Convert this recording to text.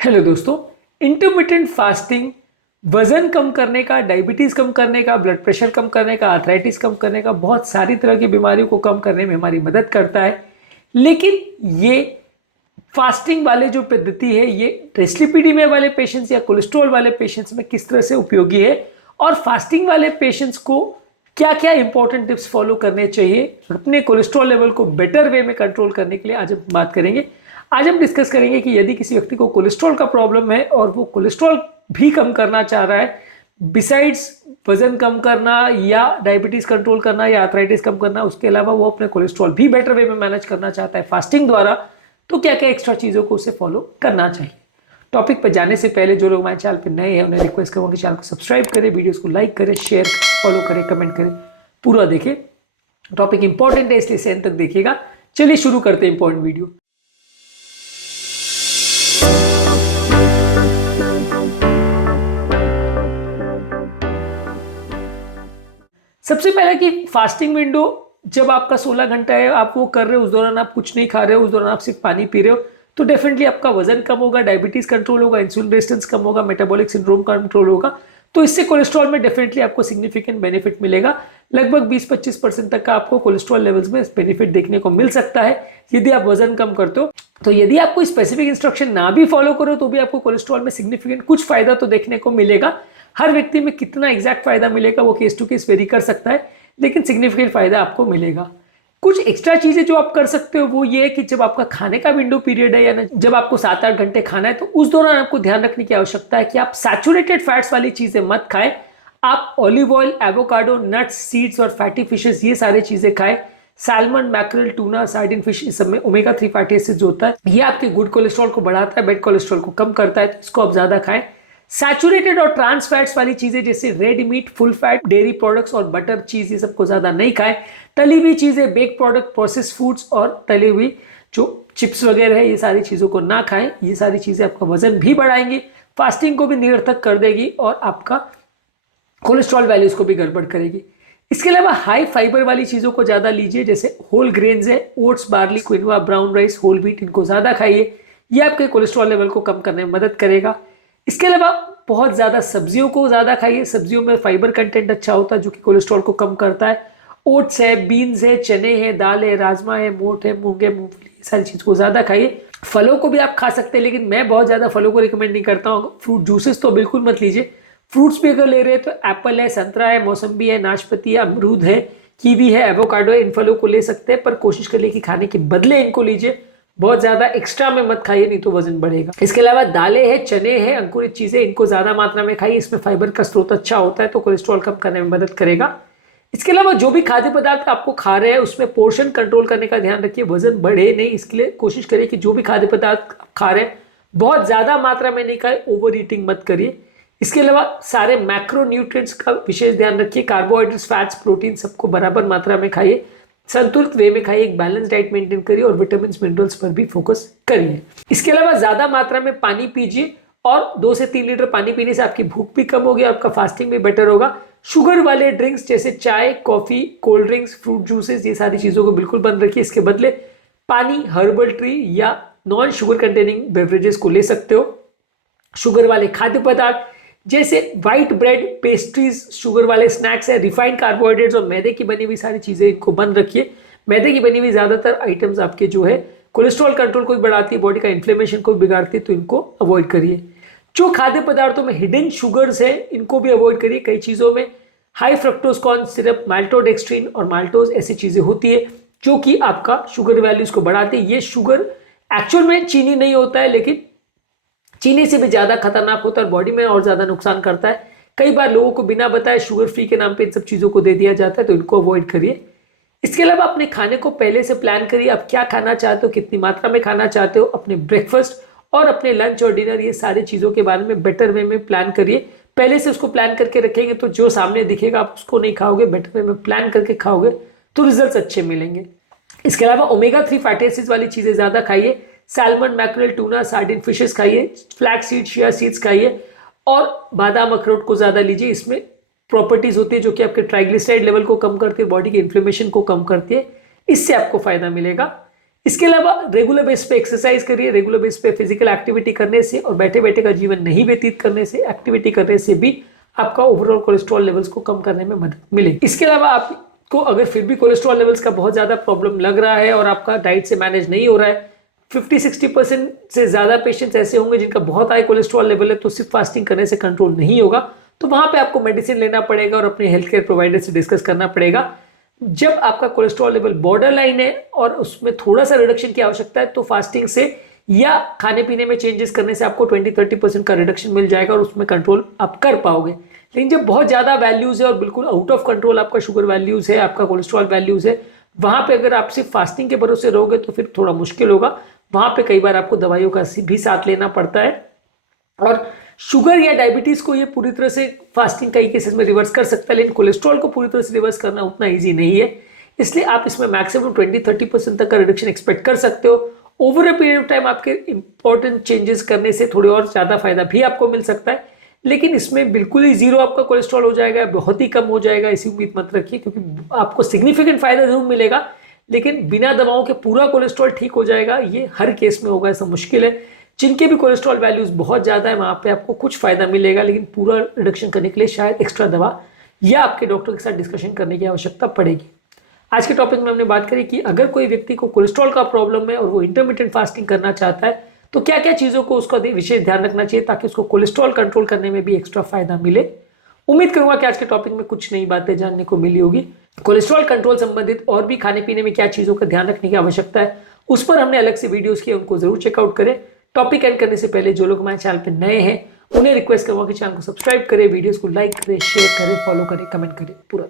Hello दोस्तों, intermittent fasting वजन कम करने का, डायबिटीज कम करने का, ब्लड प्रेशर कम करने का, आर्थराइटिस कम करने का, बहुत सारी तरह की बीमारियों को कम करने में हमारी मदद करता है। लेकिन ये फास्टिंग वाले जो पद्धति है ये डिस्लिपिडीमिया वाले पेशेंट्स या कोलेस्ट्रॉल वाले पेशेंट्स में किस तरह से उपयोगी है और फास्टिंग वाले पेशेंट्स को क्या क्या इंपॉर्टेंट टिप्स फॉलो करने चाहिए अपने कोलेस्ट्रॉल लेवल को बेटर वे में कंट्रोल करने के लिए आज हम बात करेंगे। आज हम डिस्कस करेंगे कि यदि किसी व्यक्ति को कोलेस्ट्रॉल का प्रॉब्लम है और वो कोलेस्ट्रॉल भी कम करना चाह रहा है, बिसाइड्स वजन कम करना या डायबिटीज कंट्रोल करना या आर्थराइटिस कम करना, उसके अलावा वो अपने कोलेस्ट्रॉल भी बेटर वे में मैनेज करना चाहता है फास्टिंग द्वारा, तो क्या क्या एक्स्ट्रा चीज़ों को उसे फॉलो करना चाहिए। टॉपिक पर जाने से पहले जो लोग हमारे चैनल पर नए हैं उन्हें रिक्वेस्ट करूँगा कि चैनल को सब्सक्राइब करें, वीडियोस को लाइक करें, शेयर फॉलो करें, कमेंट करें, पूरा देखें। टॉपिक इंपॉर्टेंट है इसलिए से एंड तक देखिएगा। चलिए शुरू करते हैं इंपॉर्टेंट वीडियो। सबसे पहले कि फास्टिंग विंडो जब आपका 16 घंटा है, आप वो कर रहे हो, उस दौरान आप कुछ नहीं खा रहे हो, उस दौरान आप सिर्फ पानी पी रहे हो, तो डेफिनेटली आपका वजन कम होगा, डायबिटीज कंट्रोल होगा, इंसुलिन रेजिस्टेंस कम होगा, मेटाबॉलिक सिंड्रोम कंट्रोल होगा। तो इससे कोलेस्ट्रॉल में डेफिनेटली आपको सिग्निफिकेंट बेनिफिट मिलेगा। लगभग 20-25% तक का आपको कोलेस्ट्रॉल लेवल्स में बेनिफिट देखने को मिल सकता है यदि आप वजन कम करते हो। तो यदि आप कोई स्पेसिफिक इंस्ट्रक्शन ना भी फॉलो करो तो भी आपको कोलेस्ट्रॉल में सिग्निफिकेंट कुछ फायदा तो देखने को मिलेगा। हर व्यक्ति में कितना एग्जैक्ट फायदा मिलेगा वो केस टू केस वेरी कर सकता है, लेकिन सिग्निफिकेंट फायदा आपको मिलेगा। कुछ एक्स्ट्रा चीजें जो आप कर सकते हो वो ये है कि जब आपका खाने का विंडो पीरियड है, यानी जब आपको 7-8 घंटे खाना है, तो उस दौरान आपको ध्यान रखने की आवश्यकता है कि आप सैचुरेटेड फैट्स वाली चीजें मत खाएं। आप olive oil, avocado, nuts, seeds और फैटी फिशेस ये सारी चीजें खाएं। Salmon, mackerel, tuna, sardine fish, इस सब में ओमेगा 3 फैटी एसिड्स होता है, ये आपके गुड कोलेस्ट्रॉल को बढ़ाता है, बैड कोलेस्ट्रॉल को कम करता है, तो इसको आप ज्यादा खाएं। सैचुरेटेड और ट्रांस फैट्स वाली चीजें जैसे red meat, full fat, dairy products और बटर, चीज, ये सबको ज्यादा नहीं खाएं। तली हुई चीजें, बेक प्रोडक्ट, प्रोसेस फूड्स और तली हुई जो चिप्स वगैरह है, ये सारी चीजों को ना खाएं। ये सारी चीजें आपका वजन भी बढ़ाएंगी, फास्टिंग को भी निरर्थक कर देगी और आपका कोलेस्ट्रॉल वैल्यूज को भी गड़बड़ करेगी। इसके अलावा हाई फाइबर वाली चीजों को ज्यादा लीजिए, जैसे होल ग्रेन्स है, oats, barley, quinoa, brown rice, whole wheat, इनको ज्यादा खाइए। ये आपके कोलेस्ट्रॉल लेवल को कम करने में मदद करेगा। इसके अलावा बहुत ज्यादा सब्जियों को ज्यादा खाइए, सब्जियों में फाइबर कंटेंट अच्छा होता है जो कि कोलेस्ट्रॉल को कम करता है। ओट्स है, बीन्स है, चने हैं, दाल है, राजमा है, मोठ है, मूंग है, मूंगफली, ये सारी चीज को ज्यादा खाइए। फलों को भी आप खा सकते हैं, लेकिन मैं बहुत ज्यादा फलों को रिकमेंड नहीं करता हूँ। फ्रूट जूसेस तो बिल्कुल मत लीजिए। फ्रूट्स भी अगर ले रहे हैं तो एप्पल है, संतरा है, मौसम्बी है, नाशपाती है, अमरूद है, कीवी है, एवोकाडो है, इन फलों को ले सकते हैं, पर कोशिश करिए कि खाने के बदले इनको लीजिए। बहुत ज्यादा एक्स्ट्रा में मत खाइए, नहीं तो वजन बढ़ेगा। इसके अलावा दालें हैं, चने हैं, अंकुरित चीजें, इनको ज्यादा मात्रा में खाइए, इसमें फाइबर का स्रोत अच्छा होता है, तो कोलेस्ट्रॉल कम करने में मदद करेगा। इसके अलावा जो भी खाद्य पदार्थ आपको खा रहे हैं उसमें पोर्शन कंट्रोल करने का ध्यान रखिए, वजन बढ़े नहीं, इसके लिए कोशिश करिए कि जो भी खाद्य पदार्थ खा रहे हैं बहुत ज्यादा मात्रा में नहीं खाए, ओवर ईटिंग मत करिए। इसके अलावा सारे मैक्रो न्यूट्रिएंट्स का विशेष ध्यान रखिए, कार्बोहाइड्रेट्स, फैट्स, प्रोटीन सबको बराबर मात्रा में खाइए, संतुलित वे में खाइए, एक बैलेंस डाइट मेंटेन करिए और विटामिन मिनरल्स पर भी फोकस करिए। इसके अलावा ज्यादा मात्रा में पानी पीजिए और 2 से 3 लीटर पानी पीने से आपकी भूख भी कम होगी, आपका फास्टिंग भी बेटर होगा। शुगर वाले ड्रिंक्स जैसे चाय, coffee, cold drinks, fruit juices, ये सारी चीजों को बिल्कुल बंद रखिए। इसके बदले पानी, हर्बल ट्री या नॉन शुगर कंटेनिंग बेवरेजेस को ले सकते हो। शुगर वाले खाद्य पदार्थ जैसे व्हाइट ब्रेड, पेस्ट्रीज, शुगर वाले स्नैक्स है, रिफाइंड कार्बोहाइड्रेट्स और मैदे की बनी हुई सारी चीजें, इनको बंद रखिए। मैदे की बनी हुई ज्यादातर आइटम्स आपके जो है कोलेस्ट्रॉल कंट्रोल को भी बढ़ाती है, बॉडी का इन्फ्लेमेशन को भी बिगाड़ती है, तो इनको अवॉइड करिए। जो खाद्य पदार्थों में हिडन शुगर्स है इनको भी अवॉइड करिए। कई चीजों में हाई फ्रक्टोज कॉर्न सिरप, माल्टोडेक्स्ट्रीन और माल्टोज ऐसी चीजें होती है जो कि आपका शुगर वैल्यूज को बढ़ाती है। ये शुगर एक्चुअल में चीनी नहीं होता है, लेकिन चीनी से भी ज्यादा खतरनाक होता है और बॉडी में और ज्यादा नुकसान करता है। कई बार लोगों को बिना बताए शुगर फ्री के नाम पे इन सब चीजों को दे दिया जाता है, तो इनको अवॉइड करिए। इसके अलावा अपने खाने को पहले से प्लान करिए, आप क्या खाना चाहते हो, कितनी मात्रा में खाना चाहते हो, अपने ब्रेकफास्ट और अपने लंच और डिनर, ये सारी चीजों के बारे में बेटर वे में प्लान करिए। पहले से उसको प्लान करके रखेंगे तो जो सामने दिखेगा आप उसको नहीं खाओगे, बेटर वे में प्लान करके खाओगे तो रिजल्ट्स अच्छे मिलेंगे। इसके अलावा ओमेगा 3 फैटी एसिड्स वाली चीजें ज्यादा खाइए, salmon, mackerel, tuna, sardine fishes खाइए, फ्लैक्स सीड, चिया सीड्स खाइए और बादाम, अखरोट को ज्यादा लीजिए। इसमें प्रॉपर्टीज होती है जो कि आपके ट्राइग्लिसराइड लेवल को कम करती है, बॉडी के इन्फ्लेमेशन को कम करती है, इससे आपको फायदा मिलेगा। इसके अलावा रेगुलर बेस पे एक्सरसाइज करिए। रेगुलर बेस पे फिजिकल एक्टिविटी करने से और बैठे बैठे का जीवन नहीं व्यतीत करने से, एक्टिविटी करने से भी आपका ओवरऑल कोलेस्ट्रॉल लेवल्स को कम करने में मदद मिलेगी। इसके अलावा आपको अगर फिर भी कोलेस्ट्रॉल लेवल्स का बहुत ज़्यादा प्रॉब्लम लग रहा है और आपका डाइट से मैनेज नहीं हो रहा है, 50-60% से ज़्यादा पेशेंट्स ऐसे होंगे जिनका बहुत हाई कोलेस्ट्रॉल लेवल है, तो सिर्फ फास्टिंग करने से कंट्रोल नहीं होगा, तो वहाँ पे आपको मेडिसिन लेना पड़ेगा और अपने हेल्थ केयर प्रोवाइडर से डिस्कस करना पड़ेगा। जब आपका कोलेस्ट्रॉल लेवल बॉर्डर लाइन है और उसमें थोड़ा सा रिडक्शन की आवश्यकता है, तो फास्टिंग से या खाने पीने में चेंजेस करने से आपको 20-30% का रिडक्शन मिल जाएगा और उसमें कंट्रोल आप कर पाओगे। लेकिन जब बहुत ज़्यादा वैल्यूज़ है और बिल्कुल आउट ऑफ कंट्रोल आपका शुगर वैल्यूज़ है, आपका कोलेस्ट्रॉल वैल्यूज़ है, वहाँ पे अगर आप सिर्फ फास्टिंग के भरोसे रहोगे तो फिर थोड़ा मुश्किल होगा। वहाँ पे कई बार आपको दवाइयों का भी साथ लेना पड़ता है। और शुगर या डायबिटीज़ को ये पूरी तरह से फास्टिंग कई केसेस में रिवर्स कर सकता है, लेकिन कोलेस्ट्रॉल को पूरी तरह से रिवर्स करना उतना ईजी नहीं है। इसलिए आप इसमें मैक्सिमम 20-30% तक का रिडक्शन एक्सपेक्ट कर सकते हो। Over a period of time आपके इंपॉर्टेंट चेंजेस करने से थोड़े और ज़्यादा फायदा भी आपको मिल सकता है, लेकिन इसमें बिल्कुल ही जीरो आपका कोलेस्ट्रॉल हो जाएगा, बहुत ही कम हो जाएगा, ऐसी उम्मीद मत रखिए, क्योंकि आपको सिग्निफिकेंट फायदा जरूर मिलेगा, लेकिन बिना दवाओं के पूरा कोलेस्ट्रॉल ठीक हो जाएगा ये हर केस में होगा, ऐसा मुश्किल है। जिनके भी कोलेस्ट्रॉल वैल्यूज बहुत ज़्यादा है वहाँ पे आपको कुछ फायदा मिलेगा, लेकिन पूरा रिडक्शन करने के लिए शायद एक्स्ट्रा दवा या आपके डॉक्टर के साथ डिस्कशन करने की आवश्यकता पड़ेगी। आज के टॉपिक में हमने बात करी कि अगर कोई व्यक्ति को कोलेस्ट्रॉल का प्रॉब्लम है और वो इंटरमिटेंट फास्टिंग करना चाहता है, तो क्या क्या चीज़ों को उसका विशेष ध्यान रखना चाहिए ताकि उसको कोलेस्ट्रॉल कंट्रोल करने में भी एक्स्ट्रा फायदा मिले। उम्मीद करूंगा कि आज के टॉपिक में कुछ नई बातें जानने को मिली होगी। कोलेस्ट्रॉल कंट्रोल संबंधित और भी खाने पीने में क्या चीज़ों का ध्यान रखने की आवश्यकता है, उस पर हमने अलग से वीडियोस किए, उनको जरूर चेकआउट करें। टॉपिक एंड करने से पहले जो लोग हमारे चैनल पर नए हैं उन्हें रिक्वेस्ट करूंगा कि चैनल को सब्सक्राइब करें, वीडियोस को लाइक करें, शेयर करें, फॉलो करें, कमेंट करें, पूरा